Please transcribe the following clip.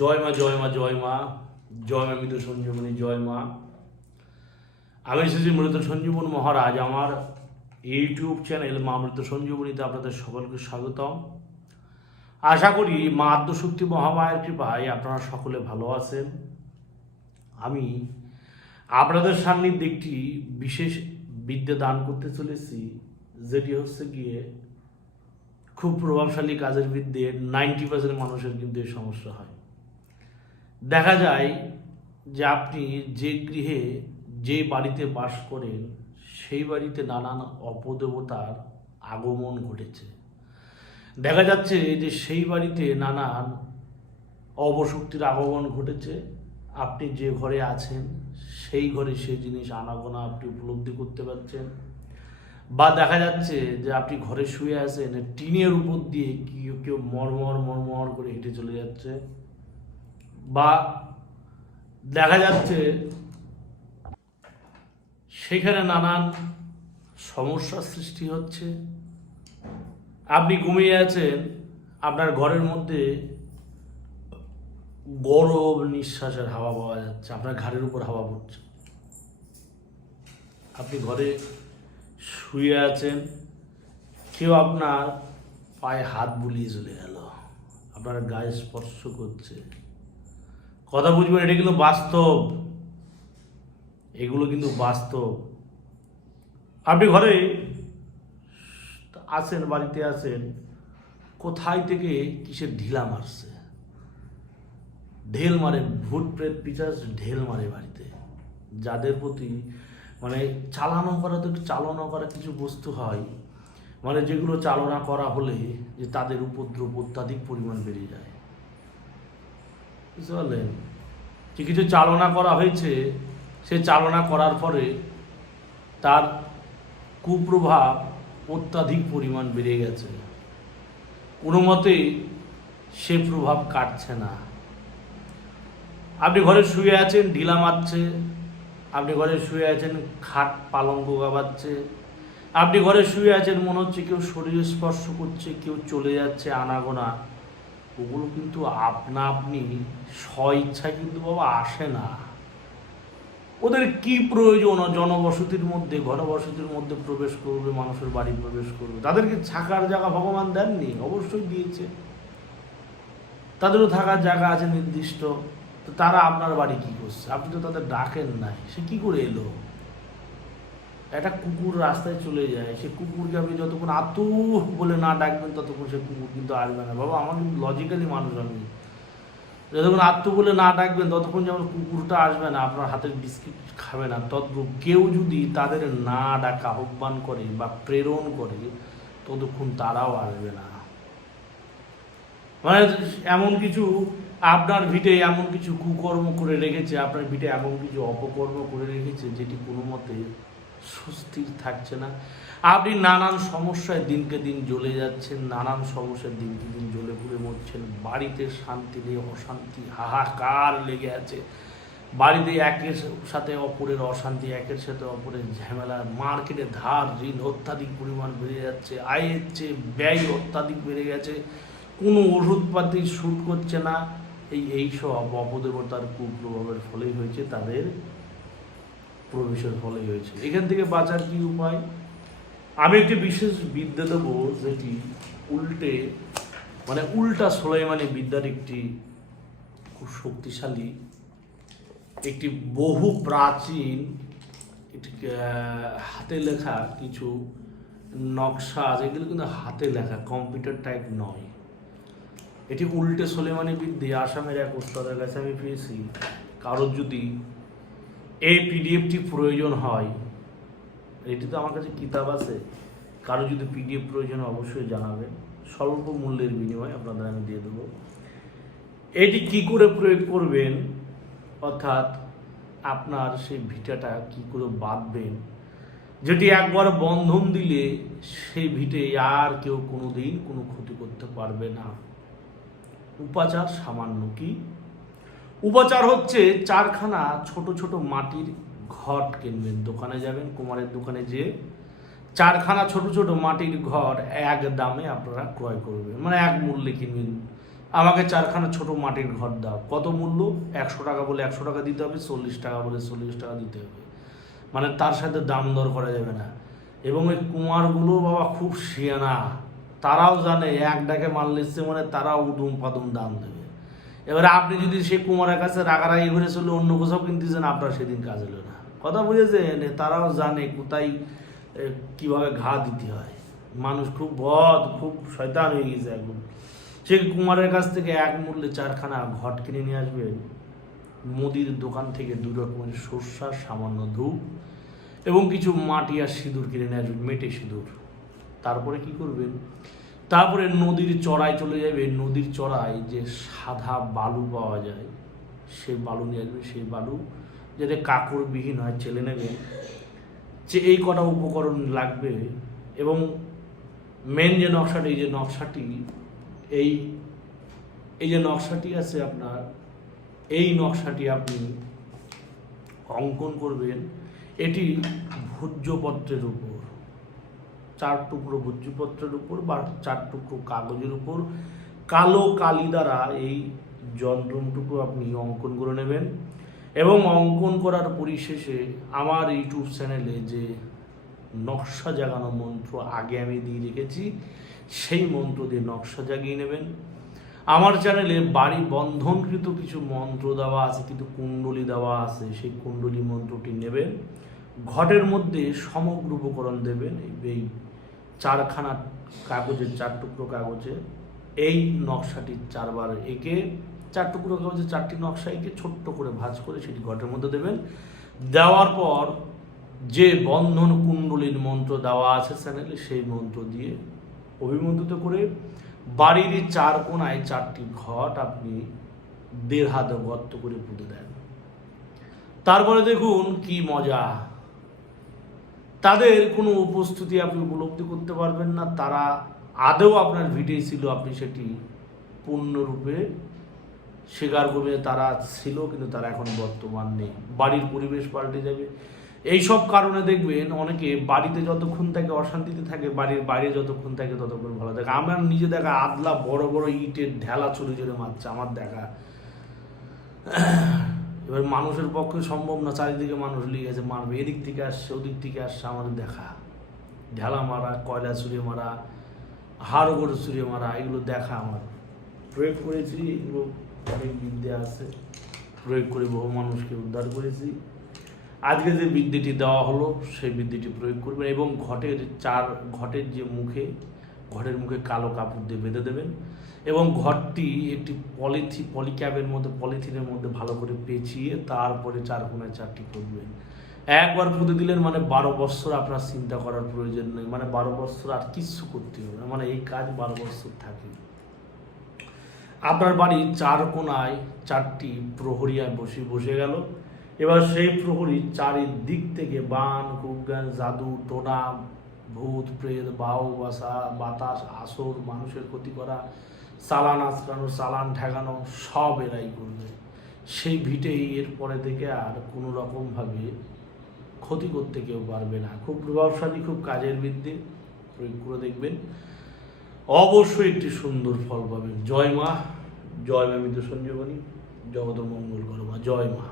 জয় মা জয় মা জয় মা জয় মা মৃত সঞ্জীবনী জয় মা। আমি এসেছি মৃত সঞ্জীবন মহারাজ আমার ইউটিউব চ্যানেল মা মৃত সঞ্জীবনীতে আপনাদের সকলকে স্বাগতম। আশা করি মা আদ্যশক্তি মহামায়ের কৃপায় আপনারা সকলে ভালো আছেন। আমি আপনাদের সান্নিধ্যে একটি বিশেষ বিদ্যা দান করতে চলেছি, যেটি হচ্ছে গিয়ে খুব প্রভাবশালী কাজের বিদ্যে। 90% মানুষের কিন্তু এই সমস্যা হয়। দেখা যায় যে আপনি যে গৃহে যে বাড়িতে বাস করেন সেই বাড়িতে নানান অপদেবতার আগমন ঘটেছে। দেখা যাচ্ছে যে সেই বাড়িতে নানান অবশক্তির আগমন ঘটেছে। আপনি যে ঘরে আছেন সেই ঘরে সেই জিনিস আনাগোনা আপনি উপলব্ধি করতে পারছেন, বা দেখা যাচ্ছে যে আপনি ঘরে শুয়ে আছেন, টিনের উপর দিয়ে কেউ মরমর করে হেঁটে চলে যাচ্ছে, বা দেখা যাচ্ছে সেখানে নানান সমস্যার সৃষ্টি হচ্ছে। আপনি ঘুমিয়ে আছেন, আপনার ঘরের মধ্যে গরম নিঃশ্বাসের হাওয়া পাওয়া যাচ্ছে, আপনার ঘাড়ের উপর হাওয়া পড়ছে। আপনি ঘরে শুয়ে আছেন, কেউ আপনার পায়ে হাত বুলিয়ে চলে গেল, আপনার গায়ে স্পর্শ করছে। কথা বুঝবেন, এটা কিন্তু বাস্তব, এগুলো কিন্তু বাস্তব। আপনি ঘরে আছেন, বাড়িতে আছেন, কোথায় থেকে কিসের ঢিলা মারছে, ঢেল মারে, ভূত প্রেত পিশাচ ঢেল মারে বাড়িতে। যাদের প্রতি চালনা করা কিছু বস্তু হয়, যেগুলো চালনা করা হলে যে তাদের উপদ্রব অত্যাধিক পরিমাণ বেড়ে যায়। বুঝতে পারলেন? যে কিছু চালনা করা হয়েছে, সে চালনা করার পরে তার কুপ্রভাব অত্যাধিক পরিমাণ বেড়ে গেছে, কোনো মতেই সে প্রভাব কাটছে না। আপনি ঘরে শুয়ে আছেন, ঢিলা মারছে, আপনি ঘরে শুয়ে আছেন, খাট পালঙ্ক গাবাচ্ছে, আপনি ঘরে শুয়ে আছেন, মনে হচ্ছে কেউ শরীরে স্পর্শ করছে, কেউ চলে যাচ্ছে আনাগোনা। ওগুলো কিন্তু আপনি স্বইচ্ছায় কিন্তু বাবা আসে না। ওদের কি প্রয়োজন জনবসতির মধ্যে, ঘনবসতির মধ্যে প্রবেশ করবে, মানুষের বাড়ি প্রবেশ করবে? তাদেরকে থাকার জায়গা ভগবান দেননি? অবশ্যই দিয়েছে, তাদেরও থাকার জায়গা আছে নির্দিষ্ট। তো তারা আপনার বাড়ি কি করছে? আপনি তো তাদের ডাকেন নাই, সে কি করে এলো? একটা কুকুর রাস্তায় চলে যায়, সে কুকুরকে আপনি যতক্ষণ আতু বলে না ডাকবেন ততক্ষণ সে কুকুর কিন্তু আসবে না। বাবা, আমার কিন্তু লজিক্যালি মানুষ, আমি যতক্ষণ আত্ম বলে না ডাকবেন ততক্ষণ যেমন কুকুরটা আসবে না, আপনার হাতের বিস্কিট খাবে না, তদ্রূপ কেউ যদি তাদের না ডাকা আহ্বান করে বা প্রেরণ করে ততক্ষণ তারাও আসবে না। এমন কিছু আপনার ভিটে এমন কিছু কুকর্ম করে রেখেছে, আপনার ভিটে এমন কিছু অপকর্ম করে রেখেছে যেটি কোনো মতে সুস্থির থাকছে না। আপনি নানান সমস্যায় দিনকে দিন জ্বলে যাচ্ছেন, নানান সমস্যায় দিনকে দিন জ্বলে পুড়ে মরছেন। বাড়িতে শান্তি নেই, অশান্তি হাহাকার লেগে আছে। বাড়িতে একের সাথে অপরের অশান্তি, একের সাথে অপরের ঝামেলা, মার্কেটে ধার ঋণ অত্যাধিক পরিমাণ বেড়ে যাচ্ছে, আয়ের চেয়ে ব্যয় অত্যাধিক বেড়ে গেছে, কোনো ওষুধপাতি শ্যুট করছে না। এইসব অপদেবতার কুপ্রভাবের ফলেই হয়েছে, তাদের প্রবেশের ফলেই হয়েছে। এখান থেকে বাঁচার কি উপায়? আমি একটি বিশেষ বিদ্যা দেবো, যেটি উল্টা সোলাইমানি বিদ্যার একটি খুব শক্তিশালী, একটি বহু প্রাচীন, একটি হাতে লেখা কিছু নকশা, যেগুলো কিন্তু হাতে লেখা, কম্পিউটার টাইপ নয়। এটি উল্টে সোলেমানি বিদ্যা আসামের এক ওস্তাদের কাছে আমি পেয়েছি। কারোর যদি এই পিডিএফটি প্রয়োজন হয়, এটি তো আমার কাছে কিতাব আছে, কারো যদি পিডিএফ প্রয়োজন অবশ্যই জানাবেন, স্বল্প মূল্যের বিনিময়ে আপনাদের আমি দিয়ে দেবো। এটি কি করে প্রয়োগ করবেন, অর্থাৎ আপনার সেই ভিটাটা কি করে বাঁধবেন, যেটি একবার বন্ধন দিলে সেই ভিটে আর কেউ কোনোদিন কোনো ক্ষতি করতে পারবে না। উপাচার সামান্য। কি উপাচার? হচ্ছে 4খানা ছোট ছোট মাটির ঘট কিনবেন, দোকানে যাবেন, কুমারের দোকানে যেয়ে 4খানা ছোট ছোট মাটির ঘট এক দামে আপনারা ক্রয় করবেন, এক মূল্যে কিনবেন। আমাকে 4খানা ছোট মাটির ঘর দাও। কত মূল্য? 100 টাকা বলে 100 টাকা দিতে হবে, 40 টাকা বলে 40 টাকা দিতে হবে, মানে তার সাথে দাম দর করা যাবে না। এবং ওই কুমারগুলো বাবা খুব শিয়ানা, তারাও জানে এক ডাকে মাল নিচ্ছে মানে তারাও উদুম পাদুম দাম দেবে। এবারে আপনি যদি সেই কুমারের কাছে রাগারাগি ঘুরে চলে অন্য কোথাও কিনতেছেন, আপনার সেদিন কাজ হলো না। কথা বুঝেছেন? তারাও জানে কোথায় কিভাবে ঘা দিতে হয়। মানুষ খুব বদ, খুব শয়তান হয়ে গেছে এখন। সে কুমারের কাছ থেকে এক মূল্যে 4খানা ঘট কিনে নিয়ে আসবেন, মুদির দোকান থেকে 2 রকমের সর্ষা, সামান্য ধূপ এবং কিছু মাটি আর সিঁদুর কিনে নিয়ে আসবেন, মেটে সিঁদুর। তারপরে কি করবেন? তারপরে নদীর চড়ায় চলে যাবে। নদীর চড়ায় যে সাদা বালু পাওয়া যায়, সেই বালু নিয়ে আসবে। সেই বালু যাতে কাঁকড়বিহীন হয়, চেলে নেবে। যে এই কটা উপকরণ লাগবে। এবং মেন যে নকশাটি, এই যে নকশাটি, এই যে নকশাটি আছে আপনার, এই নকশাটি আপনি অঙ্কন করবেন। এটি ভূর্জপত্রের উপর, 4 টুকরো ভূর্জপত্রের উপর বা 4 টুকরো কাগজের উপর কালো কালি দ্বারা এই যন্ত্রটুকু আপনি অঙ্কন করে নেবেন। এবং অঙ্কন করার পরিশেষে আমার ইউটিউব চ্যানেলে যে নকশা জাগানো মন্ত্র আগে আমি দিয়ে রেখেছি, সেই মন্ত্র দিয়ে নকশা জাগিয়ে নেবেন। আমার চ্যানেলে বাড়ি বন্ধনকৃত কিছু মন্ত্র দেওয়া আছে, কিন্তু কুণ্ডলী দেওয়া আছে, সেই কুণ্ডলী মন্ত্রটি নেবেন। ঘটের মধ্যে সমগ্র উপকরণ দেবেন। এই 4খানা কাগজে, 4 টুকরো কাগজে এই নকশাটি 4 বার এঁকে, 4 টুকরো কাগজে 4টি নকশা এঁকে ছোট্ট করে ভাঁজ করে সেটি ঘটের মধ্যে দেবেন। দেওয়ার পর যে বন্ধন কুণ্ডলীর মন্ত্র দেওয়া আছে চ্যানেলে, সেই মন্ত্র দিয়ে অভিমন্ত্রিত করে বাড়ির 4 কোণায় 4টি ঘট আপনি 1.5 হাত গর্ত করে পুঁতে দেন। তারপরে দেখুন কি মজা, তাদের কোনো উপস্থিতি আপনি উপলব্ধি করতে পারবেন না। তারা আদৌ আপনার ভিডিও ছিল, আপনি সেটি পূর্ণরূপে স্বীকার করবে তারা ছিল, কিন্তু তারা এখন বর্তমান নেই। বাড়ির পরিবেশ পাল্টে যাবে। এইসব কারণে দেখবেন অনেকে বাড়িতে যতক্ষণ থাকে অশান্তিতে থাকে, বাড়ির বাইরে যতক্ষণ থাকে ততক্ষণ ভালো থাকে। আমার নিজে দেখা আদলা বড় বড় ইটের ঢেলা চুরি চুরে মারছে আমার দেখা। এবার মানুষের পক্ষে সম্ভব না, চারিদিকে মানুষ লেগে গেছে মারবে, এদিক থেকে আসছে ওদিক থেকে আসছে, আমাদের দেখা। ঢেলা মারা, কয়লা চুরিয়ে মারা, হাড় গড়ে চুরিয়ে মারা, এগুলো দেখা আমার। প্রয়োগ করেছি, এগুলো অনেক বিদ্যা আছে, প্রয়োগ করে বহু মানুষকে উদ্ধার করেছি। আজকে যে বিদ্যেটি দেওয়া হলো সেই বিদ্যেটি প্রয়োগ করবেন। এবং ঘটের যে মুখে, ঘটের মুখে কালো কাপড় দিয়ে বেঁধে দেবেন। এবং ঘরটি একটি পলিথিনের মধ্যে ভালো করে পেঁচিয়ে তারপরে 4 কোণায় 4টি পুঁতবেন। একবার পুঁতে দিলেন মানে 12 বৎসর আপনার চিন্তা করার প্রয়োজন নেই, মানে 12 বৎসর আর কিচ্ছু করতে হবে না, মানে এই কাজ 12 বৎসর থাকে। আপনার বাড়ির 4 কোণায় 4টি প্রহরিয়ায় বসে গেল। এবার সেই প্রহরী চারিদিক থেকে বান, কুজ্ঞান, জাদু, টোনা, ভূত, প্রেত, বাউ, বাতাস, আসর, মানুষের ক্ষতি করা, চালান আঁচড়ানো, চালান ঠেকানো সব এরাই করবে। সেই ভিটেই এরপরে থেকে আর কোনো রকমভাবে ক্ষতি করতে কেউ পারবে না। খুব প্রভাবশালী, খুব কাজের বিদ্যে, প্রয়োগ করে দেখবেন, অবশ্যই একটি সুন্দর ফল পাবেন। জয় মা, জয় মা মৃত্যু সঞ্জীবনী, জগত মঙ্গল করো মা, জয় মা।